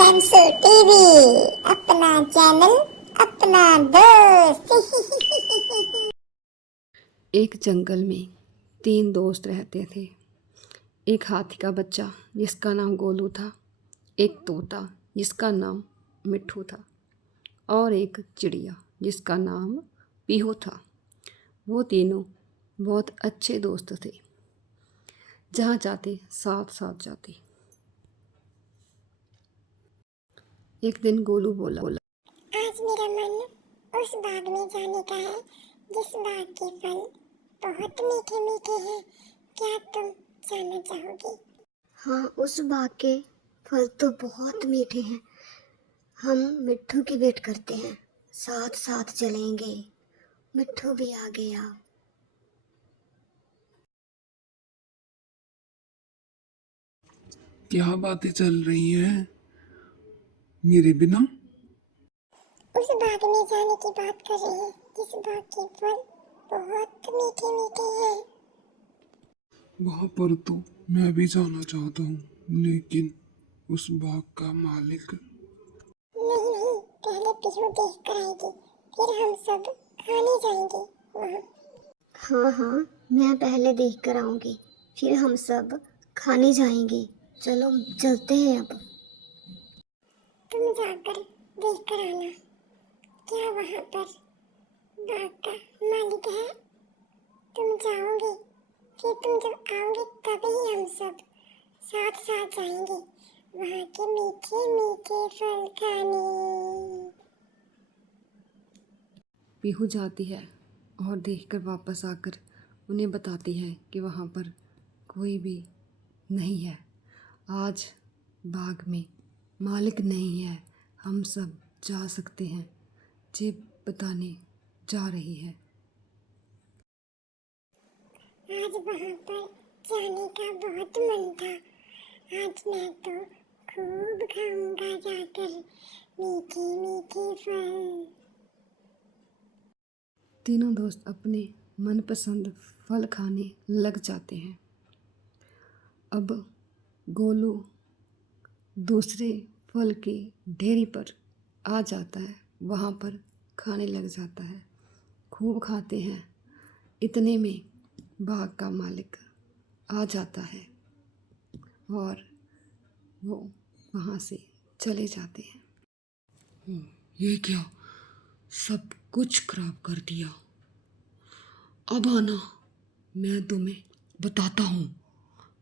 शेंसू TV, अपना channel अपना दोस्त। एक जंगल में 3 दोस्त रहते थे। एक हाथी का बच्चा जिसका नाम गोलू था, एक तोता जिसका नाम मिट्ठू था और एक चिड़िया जिसका नाम पीहू था। वो तीनों बहुत अच्छे दोस्त थे। जहाँ जाते साथ साथ जाते। एक दिन गोलू बोला, आज मेरा मन उस बाग में जाने का है जिस बाग के फल बहुत मीठे मीठे हैं। क्या तुम जाना चाहोगे? हाँ, उस बाग के फल तो बहुत मीठे हैं। हम मिट्ठू की वेट करते हैं, साथ साथ चलेंगे। मिट्ठू भी आ गया। क्या बातें चल रही हैं मेरे बिना? उस बाग में जाने की बात कर रहे हैं जिस बाग के फल बहुत मीठे मीठे हैं। वहां पर तो मैं भी जाना चाहता हूँ, लेकिन उस बाग का मालिक। नहीं नहीं, पहले पीहू देख कर आएगी, फिर हम सब खाने जाएंगे वहाँ। हाँ हाँ, मैं पहले देख कर आऊंगी, फिर हम सब खाने जाएंगे। चलो चलते हैं अब। तुम जाकर देख कर आना, क्या वहाँ पर बाग का मालिक है? तुम जाओगे, फिर तुम जब आओगे तभी हम सब साथ साथ जाएंगे वहाँ के मीठे मीठे फल खाने। पीहू जाती है और देखकर वापस आकर उन्हें बताती है कि वहाँ पर कोई भी नहीं है। आज बाग में मालिक नहीं है, हम सब जा सकते हैं। ये बताने जा रही है। आज वहाँ पर जाने का बहुत मन था। आज मैं तो खूब खाऊंगा जाकर मीठे मीठे फल। तीनों दोस्त अपने मनपसंद फल खाने लग जाते हैं। अब गोलू दूसरे फल की ढेरी पर आ जाता है, वहाँ पर खाने लग जाता है। खूब खाते हैं। इतने में बाग का मालिक आ जाता है और वो वहाँ से चले जाते हैं। ये क्या, सब कुछ खराब कर दिया। अब आना, मैं तुम्हें बताता हूँ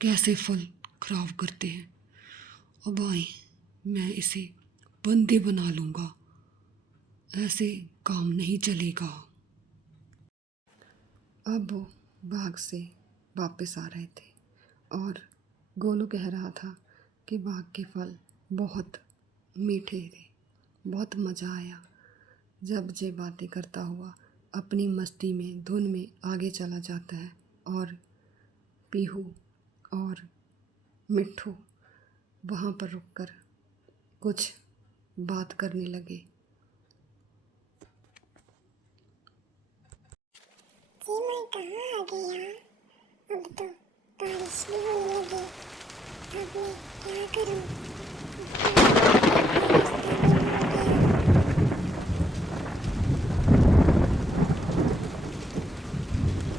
कैसे फल खराब करते हैं। अब आए, मैं इसे बंदी बना लूँगा। ऐसे काम नहीं चलेगा। अब वो बाग से वापस आ रहे थे और गोलू कह रहा था कि बाग के फल बहुत मीठे थे, बहुत मज़ा आया। जब ये बातें करता हुआ अपनी मस्ती में धुन में आगे चला जाता है और पीहू और मिट्ठू वहाँ पर रुककर कुछ बात करने लगे। जी मैं कहाँ आ गया? अब तो बारिश भी होने लगी। अब मैं क्या करूँ? रास्ता भी भूल गया।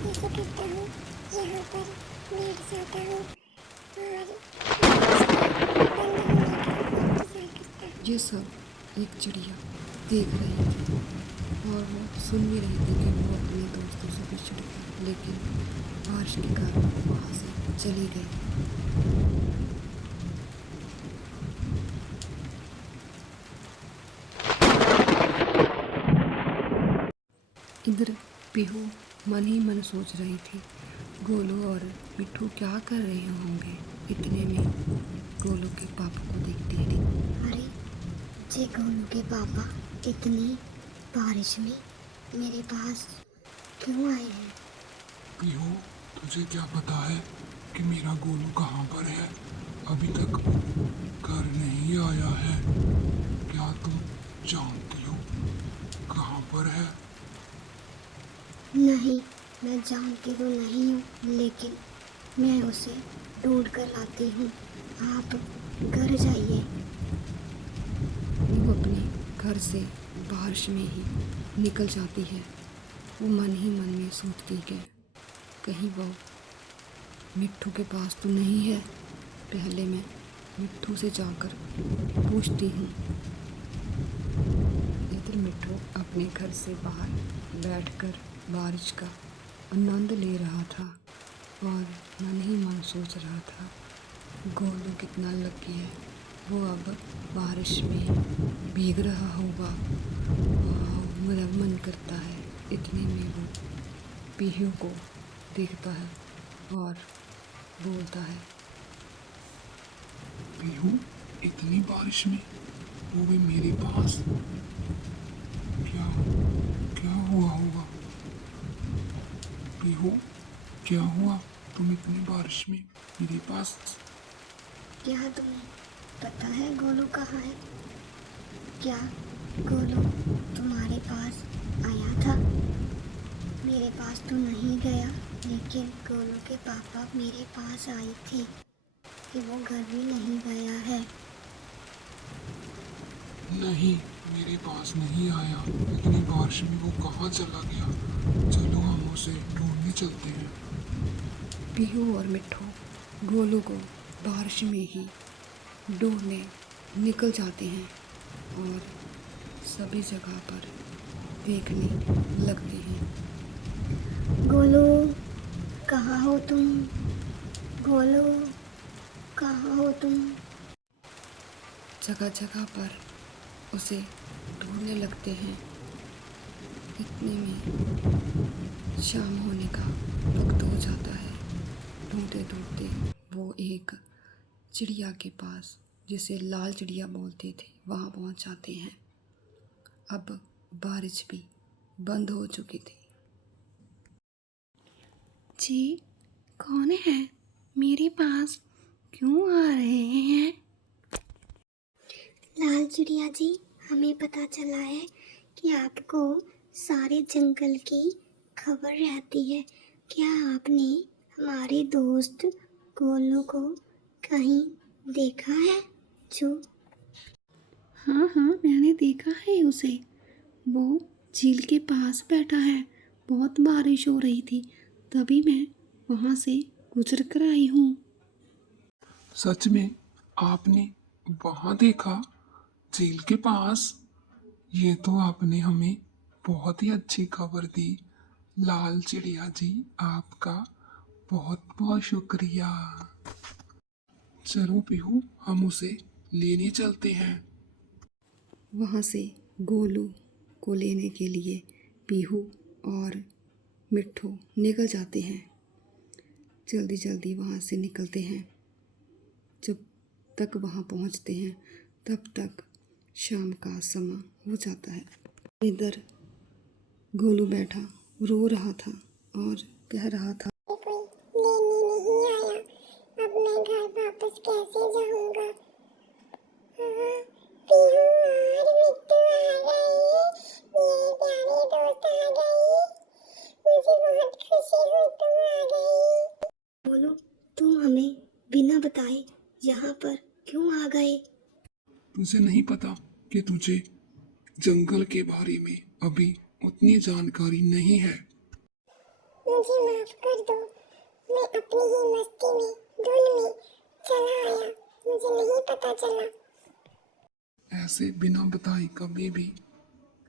ऐसे करता हूँ, यहाँ पर बैठ जाता हूँ और बारिश को बंद होने का इंतजार करता हूँ। ये सब एक चिड़िया देख रही थी और वो सुन भी रही थी कि वो अपने दोस्तों से बिछड़ गई, लेकिन बारिश के कारण वहाँ से चली गई। इधर पीहू मन ही मन सोच रही थी, गोलू और मिट्ठू क्या कर रहे होंगे। इतने में गोलू के पापा को देखती है। अरे, जे गोलू के पापा इतनी बारिश में मेरे पास क्यों आए हैं? पीहू, तुझे क्या पता है कि मेरा गोलू कहाँ पर है? अभी तक घर नहीं आया है। क्या तुम जानती हो कहाँ पर है? नहीं, मैं जानती तो नहीं हूँ, लेकिन मैं उसे ढूंढ कर लाती हूँ। आप घर जाइए। घर से बारिश में ही निकल जाती है। वो मन ही मन में सोचती है कहीं वो मिट्ठू के पास तो नहीं है। पहले मैं मिट्ठू से जाकर पूछती हूँ। इधर मिट्ठू अपने घर से बाहर बैठकर बारिश का आनंद ले रहा था और मन ही मन सोच रहा था गोलू कितना लकी है, वो अब बारिश में भीग रहा होगा। वाह, मेरा मन करता है। इतने में वो पीहू को देखता है और बोलता है, पीहू, इतनी बारिश में वो भी मेरे पास, क्या क्या हुआ होगा? पीहू, क्या हुआ? तुम इतनी बारिश में मेरे पास? क्या तुम्हें पता है गोलू कहाँ है? क्या गोलू तुम्हारे पास आया था? मेरे पास तो नहीं गया, लेकिन गोलू के पापा मेरे पास आई थी कि वो घर भी नहीं गया है। नहीं, मेरे पास नहीं आया। इतनी बारिश में वो कहाँ चला गया? चलो हम उसे ढूंढने चलते हैं। पीहू और मिट्ठू गोलू को बारिश में ही ढूंढने निकल जाते हैं और सभी जगह पर देखने लगते हैं। गोलू कहाँ हो तुम? गोलू कहाँ हो तुम? जगह जगह पर उसे ढूंढने लगते हैं। इतने में शाम होने का वक्त हो जाता है। ढूंढते ढूंढते वो एक चिड़िया के पास, जिसे लाल चिड़िया बोलते थे, वहाँ पहुँच जाते हैं। अब बारिश भी बंद हो चुकी थी। जी, कौन है? मेरे पास क्यों आ रहे हैं? लाल चिड़िया जी, हमें पता चला है कि आपको सारे जंगल की खबर रहती है। क्या आपने हमारे दोस्त गोलू को कहीं देखा है? जो हाँ हाँ, मैंने देखा है उसे। वो झील के पास बैठा है। बहुत बारिश हो रही थी, तभी मैं वहाँ से गुजर कर आई हूँ। सच में आपने वहाँ देखा, झील के पास? ये तो आपने हमें बहुत ही अच्छी खबर दी। लाल चिड़िया जी, आपका बहुत बहुत शुक्रिया। चलो पीहू, हम उसे लेने चलते हैं। वहाँ से गोलू को लेने के लिए पीहू और मिट्ठू निकल जाते हैं। जल्दी जल्दी वहाँ से निकलते हैं। जब तक वहाँ पहुँचते हैं तब तक शाम का समय हो जाता है। इधर गोलू बैठा रो रहा था और कह रहा था, कोई लेने नहीं आया, अब मैं घर वापस कैसे जाऊंगा? हाँ, पीहू और मिट्टू आ गए, मेरे प्यारे दोस्त आ गए, मुझे बहुत खुशी हुई तुम आ गए। गोलू, तुम हमें बिना बताए यहाँ पर क्यों आ गए? तुझे नहीं पता कि तुझे जंगल के बारे में अभी उतनी जानकारी नहीं है। मुझे माफ कर दो, मैं अपनी ही मस्ती में धुन में चला आया, मुझे नहीं पता चला। ऐसे बिना बताए कभी भी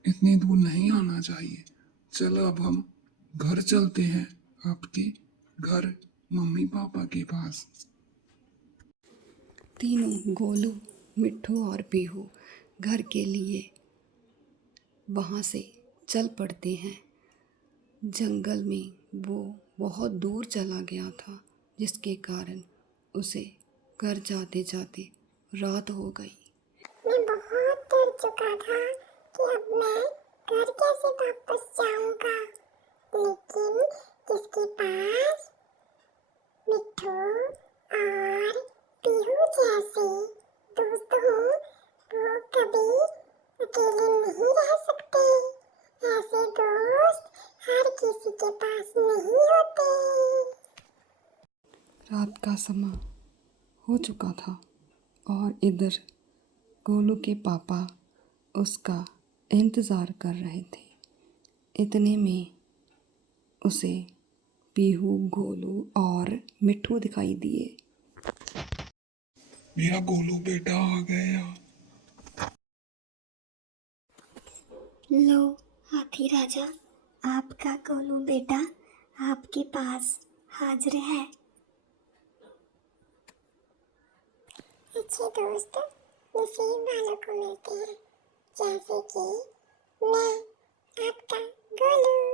इतनी दूर नहीं आना चाहिए। चलो अब हम घर चलते हैं, आपके घर, मम्मी पापा के पास। तीनों गोलू, मिट्ठू और पीहू घर के लिए वहाँ से चल पड़ते हैं। जंगल में वो बहुत दूर चला गया था, जिसके कारण उसे घर जाते जाते रात हो गई। मैं बहुत डर चुका था कि अब मैं घर कैसे वापस जाऊंगा, लेकिन किसके पास मिट्ठू और पीहू जैसे दोस्त हो, वो कभी अकेले नहीं रह सकते। ऐसे दोस्त हर किसी के पास नहीं होते। रात का समय हो चुका था और इधर गोलू के पापा उसका इंतज़ार कर रहे थे। इतने में उसे पीहू, गोलू और मिट्ठू दिखाई दिए। मेरा गोलू बेटा आ गया। लो हाथी राजा, आपका गोलू बेटा आपके पास हाजिर है। अच्छे दोस्त नसीब वालों को मिलते हैं, जैसे कि मैं, आपका गोलू।